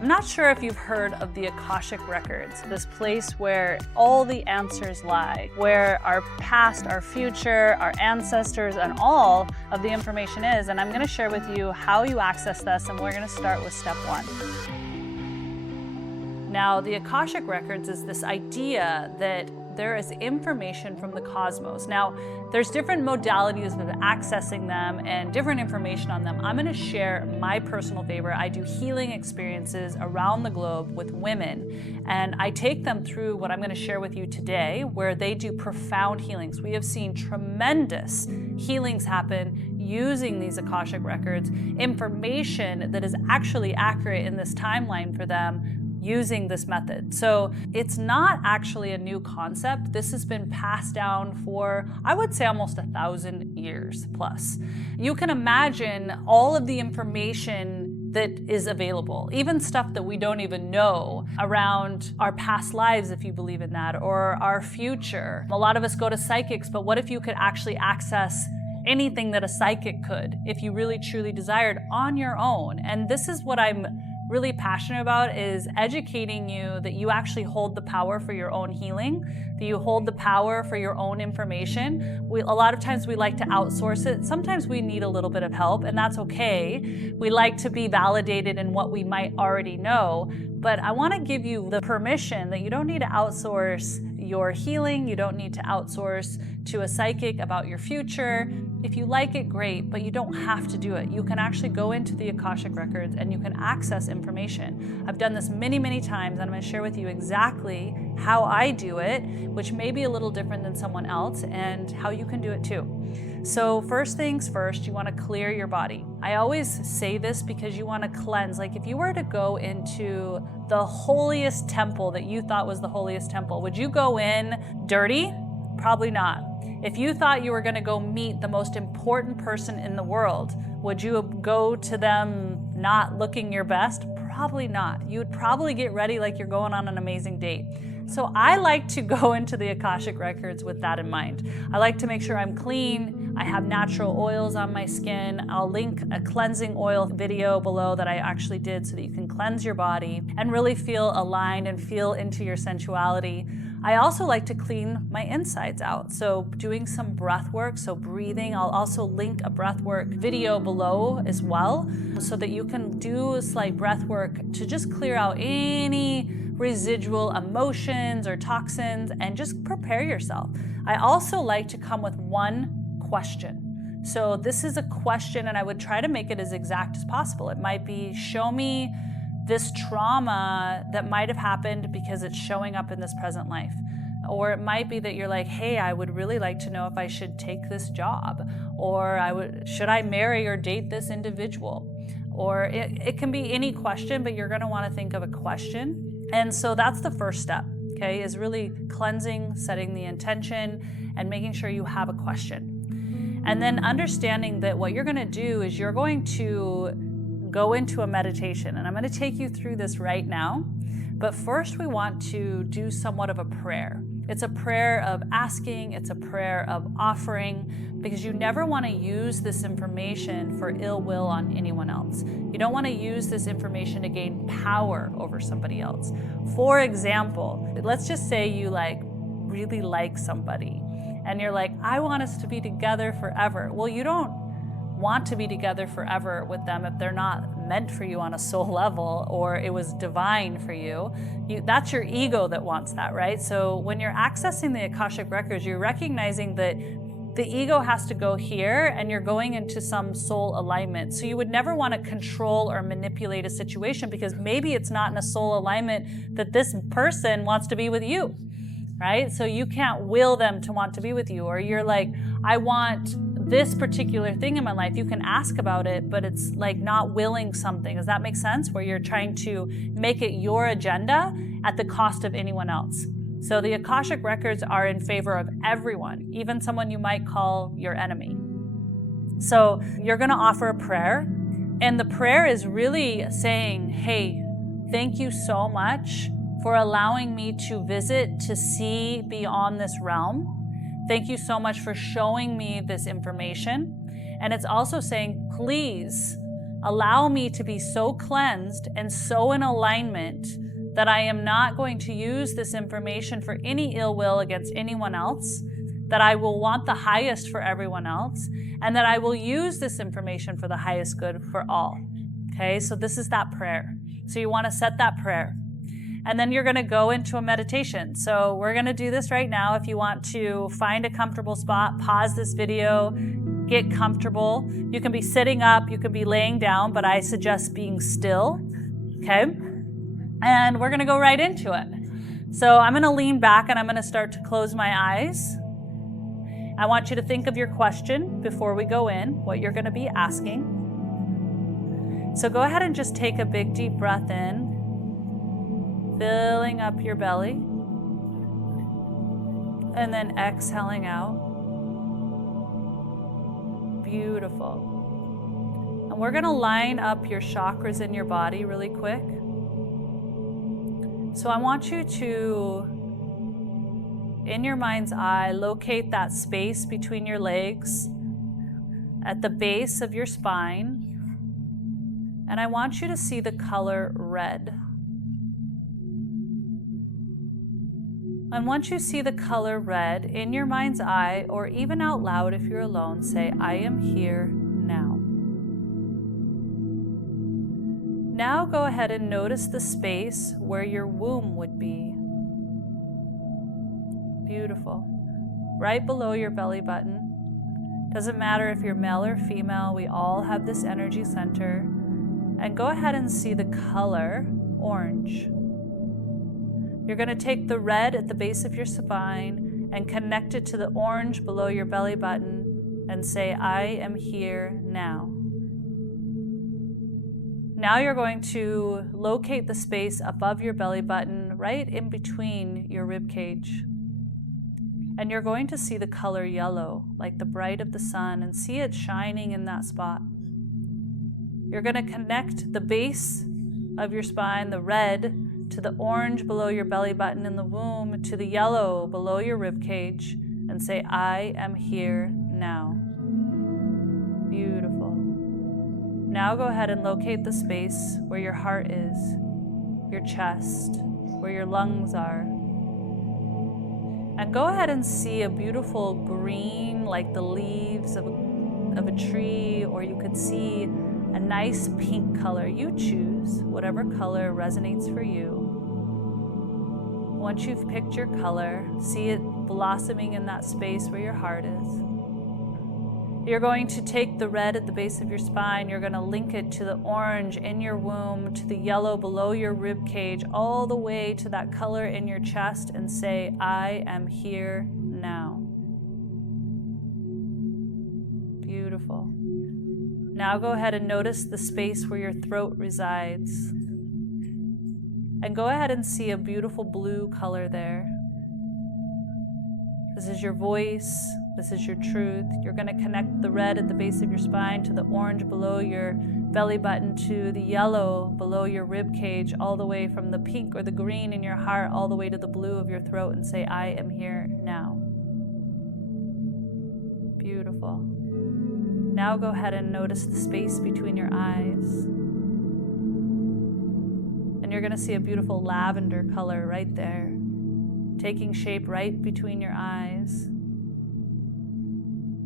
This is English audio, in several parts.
I'm not sure if you've heard of the Akashic Records, this place where all the answers lie, where our past, our future, our ancestors, and all of the information is. And I'm going to share with you how you access this, and we're going to start with step one. Now, the Akashic Records is this idea that there is information from the cosmos. Now, there's different modalities of accessing them and different information on them. I'm going to share my personal favorite. I do healing experiences around the globe with women, and I take them through what I'm going to share with you today, where they do profound healings. We have seen tremendous healings happen using these Akashic Records, information that is actually accurate in this timeline for them, using this method. So it's not actually a new concept. This has been passed down for, I would say, almost 1,000 years plus. You can imagine all of the information that is available, even stuff that we don't even know around our past lives, if you believe in that, or our future. A lot of us go to psychics, but what if you could actually access anything that a psychic could, if you really truly desired, on your own? And this is what I'm really passionate about, is educating you that you actually hold the power for your own healing, that you hold the power for your own information. A lot of times we like to outsource it. Sometimes we need a little bit of help, and that's okay. We like to be validated in what we might already know, but I want to give you the permission that you don't need to outsource your healing. You don't need to outsource to a psychic about your future. If you like it, great, but you don't have to do it. You can actually go into the Akashic Records and you can access information. I've done this many, many times, and I'm going to share with you exactly how I do it, which may be a little different than someone else, and how you can do it too. So first things first, you want to clear your body. I always say this because you want to cleanse. Like if you were to go into the holiest temple that you thought was the holiest temple, would you go in dirty? Probably not. If you thought you were going to go meet the most important person in the world, would you go to them not looking your best? Probably not. You would probably get ready like you're going on an amazing date. So I like to go into the Akashic Records with that in mind. I like to make sure I'm clean. I have natural oils on my skin. I'll link a cleansing oil video below that I actually did so that you can cleanse your body and really feel aligned and feel into your sensuality. I also like to clean my insides out. So doing some breath work, so breathing. I'll also link a breath work video below as well, so that you can do a slight breath work to just clear out any residual emotions or toxins and just prepare yourself. I also like to come with one question. So this is a question, and I would try to make it as exact as possible. It might be, show me this trauma that might have happened because it's showing up in this present life. Or it might be that you're like, hey, I would really like to know if I should take this job, or should I marry or date this individual? Or it can be any question, but you're gonna wanna think of a question. And so that's the first step, okay, is really cleansing, setting the intention, and making sure you have a question. And then understanding that what you're gonna do is you're going to go into a meditation, and I'm going to take you through this right now. But first we want to do somewhat of a prayer. It's a prayer of asking, it's a prayer of offering, because you never want to use this information for ill will on anyone else. You don't want to use this information to gain power over somebody else. For example, let's just say you really like somebody, and you're like, I want us to be together forever. Well, you don't want to be together forever with them if they're not meant for you on a soul level, or it was divine for you. That's your ego that wants that, right? So when you're accessing the Akashic Records, you're recognizing that the ego has to go here, and you're going into some soul alignment. So you would never want to control or manipulate a situation, because maybe it's not in a soul alignment that this person wants to be with you, right? So you can't will them to want to be with you. Or you're like, I want this particular thing in my life. You can ask about it, but it's like not willing something. Does that make sense? Where you're trying to make it your agenda at the cost of anyone else. So the Akashic Records are in favor of everyone, even someone you might call your enemy. So you're going to offer a prayer, and the prayer is really saying, hey, thank you so much for allowing me to visit, to see beyond this realm. Thank you so much for showing me this information. And it's also saying, please Allow me to be so cleansed and so in alignment that I am not going to use this information for any ill will against anyone else, that I will want the highest for everyone else, and that I will use this information for the highest good for all. Okay, so this is that prayer. So you want to set that prayer. And then you're going to go into a meditation. So we're going to do this right now. If you want to find a comfortable spot, pause this video, get comfortable. You can be sitting up, you can be laying down, but I suggest being still. Okay? And we're going to go right into it. So I'm going to lean back and I'm going to start to close my eyes. I want you to think of your question before we go in, what you're going to be asking. So go ahead and just take a big deep breath in, filling up your belly, and then exhaling out. Beautiful. And we're going to line up your chakras in your body really quick. So I want you to, in your mind's eye, locate that space between your legs at the base of your spine. And I want you to see the color red. And once you see the color red in your mind's eye, or even out loud if you're alone, say, I am here now. Now go ahead and notice the space where your womb would be. Beautiful. Right below your belly button. Doesn't matter if you're male or female, we all have this energy center. And go ahead and see the color orange. You're going to take the red at the base of your spine and connect it to the orange below your belly button and say, I am here now. Now you're going to locate the space above your belly button, right in between your rib cage. And you're going to see the color yellow, like the bright of the sun, and see it shining in that spot. You're going to connect the base of your spine, the red, to the orange below your belly button in the womb, to the yellow below your rib cage, and say, I am here now. Beautiful. Now go ahead and locate the space where your heart is, your chest, where your lungs are. And go ahead and see a beautiful green, like the leaves of a tree, or you could see a nice pink color. You choose whatever color resonates for you. Once you've picked your color, see it blossoming in that space where your heart is. You're going to take the red at the base of your spine, you're going to link it to the orange in your womb, to the yellow below your rib cage, all the way to that color in your chest, and say, I am here now. Beautiful. Now go ahead and notice the space where your throat resides. And go ahead and see a beautiful blue color there. This is your voice. This is your truth. You're going to connect the red at the base of your spine to the orange below your belly button, to the yellow below your rib cage, all the way from the pink or the green in your heart, all the way to the blue of your throat, and say, I am here now. Beautiful. Now go ahead and notice the space between your eyes. And you're going to see a beautiful lavender color right there, taking shape right between your eyes.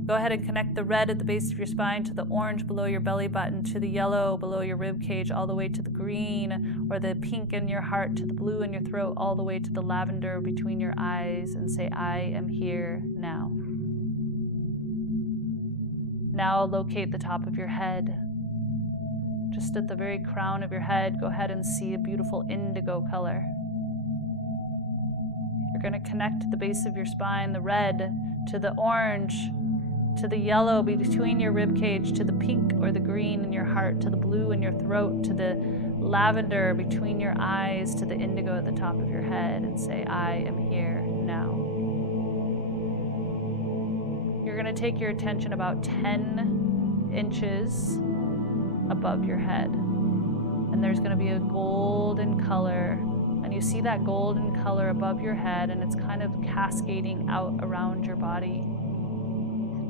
Go ahead and connect the red at the base of your spine to the orange below your belly button, to the yellow below your rib cage, all the way to the green or the pink in your heart, to the blue in your throat, all the way to the lavender between your eyes, and say, I am here now. Now locate the top of your head. Just at the very crown of your head, go ahead and see a beautiful indigo color. You're going to connect the base of your spine, the red, to the orange, to the yellow between your rib cage, to the pink or the green in your heart, to the blue in your throat, to the lavender between your eyes, to the indigo at the top of your head, and say, I am here now. You're going to take your attention about 10 inches above your head. And there's going to be a golden color. And you see that golden color above your head, and it's kind of cascading out around your body.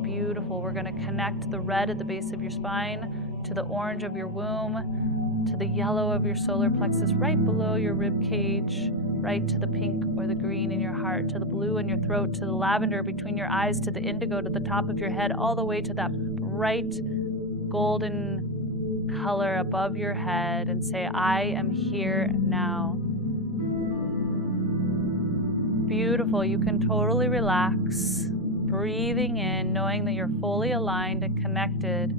Beautiful. We're going to connect the red at the base of your spine to the orange of your womb, to the yellow of your solar plexus right below your rib cage, right to the pink or the green in your heart, to the blue in your throat, to the lavender between your eyes, to the indigo to the top of your head, all the way to that bright golden color above your head, and say, I am here now. Beautiful. You can totally relax, breathing in, knowing that you're fully aligned and connected.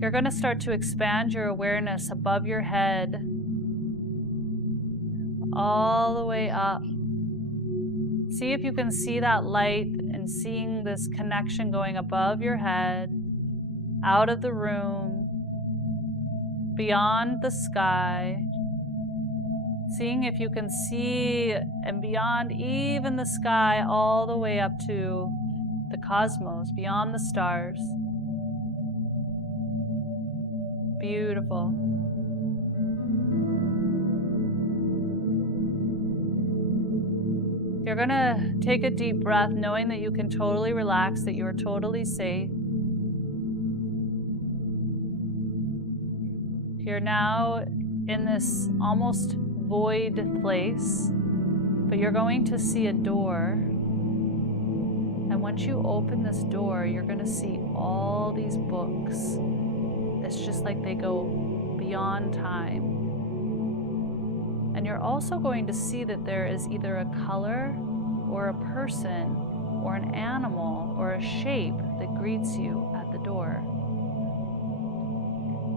You're going to start to expand your awareness above your head, all the way up. See if you can see that light and seeing this connection going above your head, out of the room, beyond the sky. Seeing if you can see and beyond even the sky, all the way up to the cosmos, beyond the stars. Beautiful. You're going to take a deep breath, knowing that you can totally relax, that you are totally safe. You're now in this almost void place, but you're going to see a door. And once you open this door, you're going to see all these books. It's just like they go beyond time. And you're also going to see that there is either a color or a person or an animal or a shape that greets you at the door.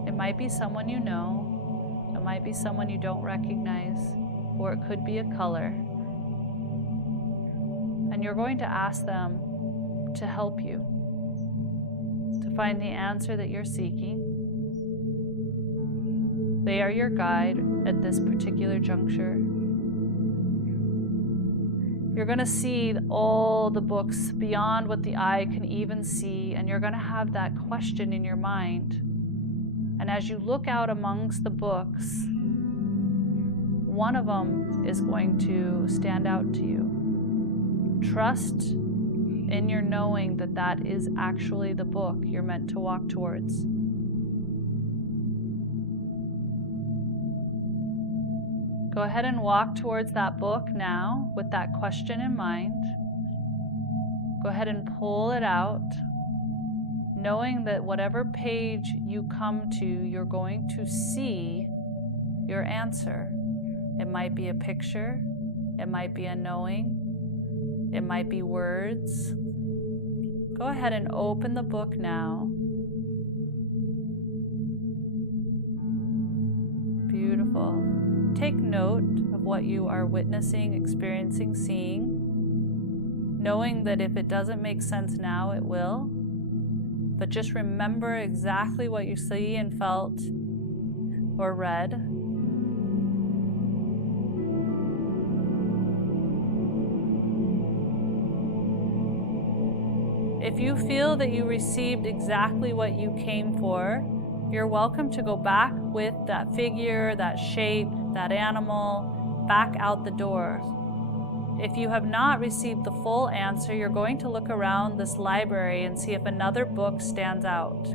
It might be someone you know, it might be someone you don't recognize, or it could be a color. And you're going to ask them to help you, to find the answer that you're seeking. They are your guide at this particular juncture. You're going to see all the books beyond what the eye can even see, and you're going to have that question in your mind. And as you look out amongst the books, one of them is going to stand out to you. Trust in your knowing that that is actually the book you're meant to walk towards. Go ahead and walk towards that book now with that question in mind. Go ahead and pull it out, knowing that whatever page you come to, you're going to see your answer. It might be a picture, it might be a knowing, it might be words. Go ahead and open the book now. Beautiful. Take note of what you are witnessing, experiencing, seeing, knowing that if it doesn't make sense now, it will. But just remember exactly what you see and felt or read. If you feel that you received exactly what you came for, you're welcome to go back with that figure, that shape, that animal, back out the door. If you have not received the full answer, you're going to look around this library and see if another book stands out.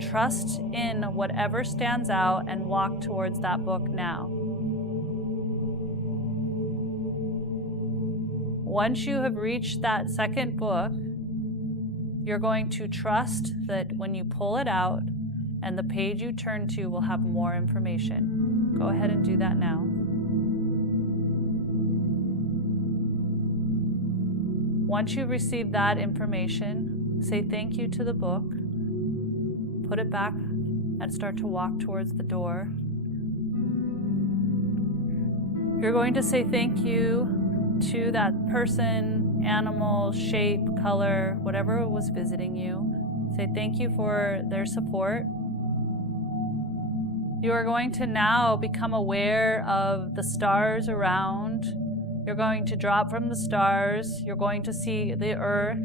Trust in whatever stands out and walk towards that book now. Once you have reached that second book, you're going to trust that when you pull it out and the page you turn to will have more information. Go ahead and do that now. Once you receive that information, say thank you to the book, put it back, and start to walk towards the door. You're going to say thank you to that person, animal, shape, color, whatever was visiting you. Say thank you for their support. You are going to now become aware of the stars around. You're going to drop from the stars. You're going to see the earth.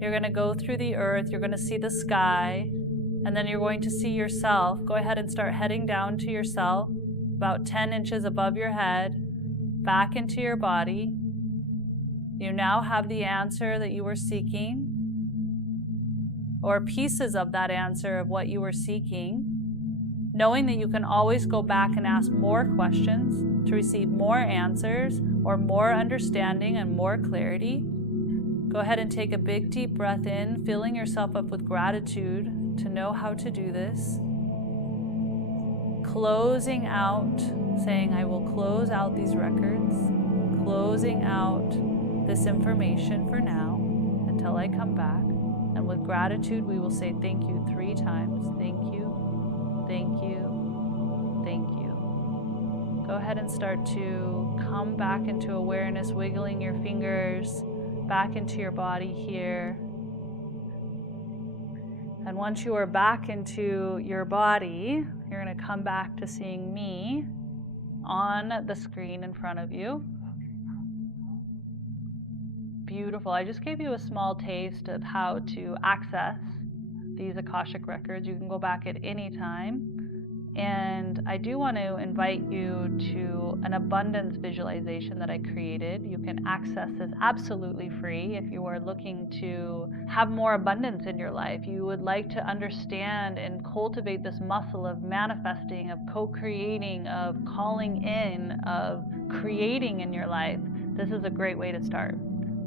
You're going to go through the earth. You're going to see the sky. And then you're going to see yourself. Go ahead and start heading down to yourself, about 10 inches above your head, back into your body. You now have the answer that you were seeking. or pieces of that answer of what you were seeking, knowing that you can always go back and ask more questions to receive more answers or more understanding and more clarity. Go ahead and take a big deep breath in, filling yourself up with gratitude to know how to do this. Closing out, saying, I will close out these records, closing out this information for now until I come back. And with gratitude, we will say thank you 3 times. Thank you, thank you, thank you. Go ahead and start to come back into awareness, wiggling your fingers back into your body here. And once you are back into your body, you're going to come back to seeing me on the screen in front of you. Beautiful. I just gave you a small taste of how to access these Akashic Records. You can go back at any time. And I do want to invite you to an abundance visualization that I created. You can access this absolutely free if you are looking to have more abundance in your life. You would like to understand and cultivate this muscle of manifesting, of co-creating, of calling in, of creating in your life. This is a great way to start.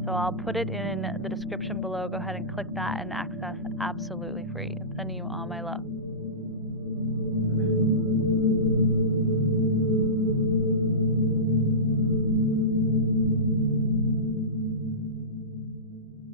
So I'll put it in the description below. Go ahead and click that and access absolutely free. I'm sending you all my love.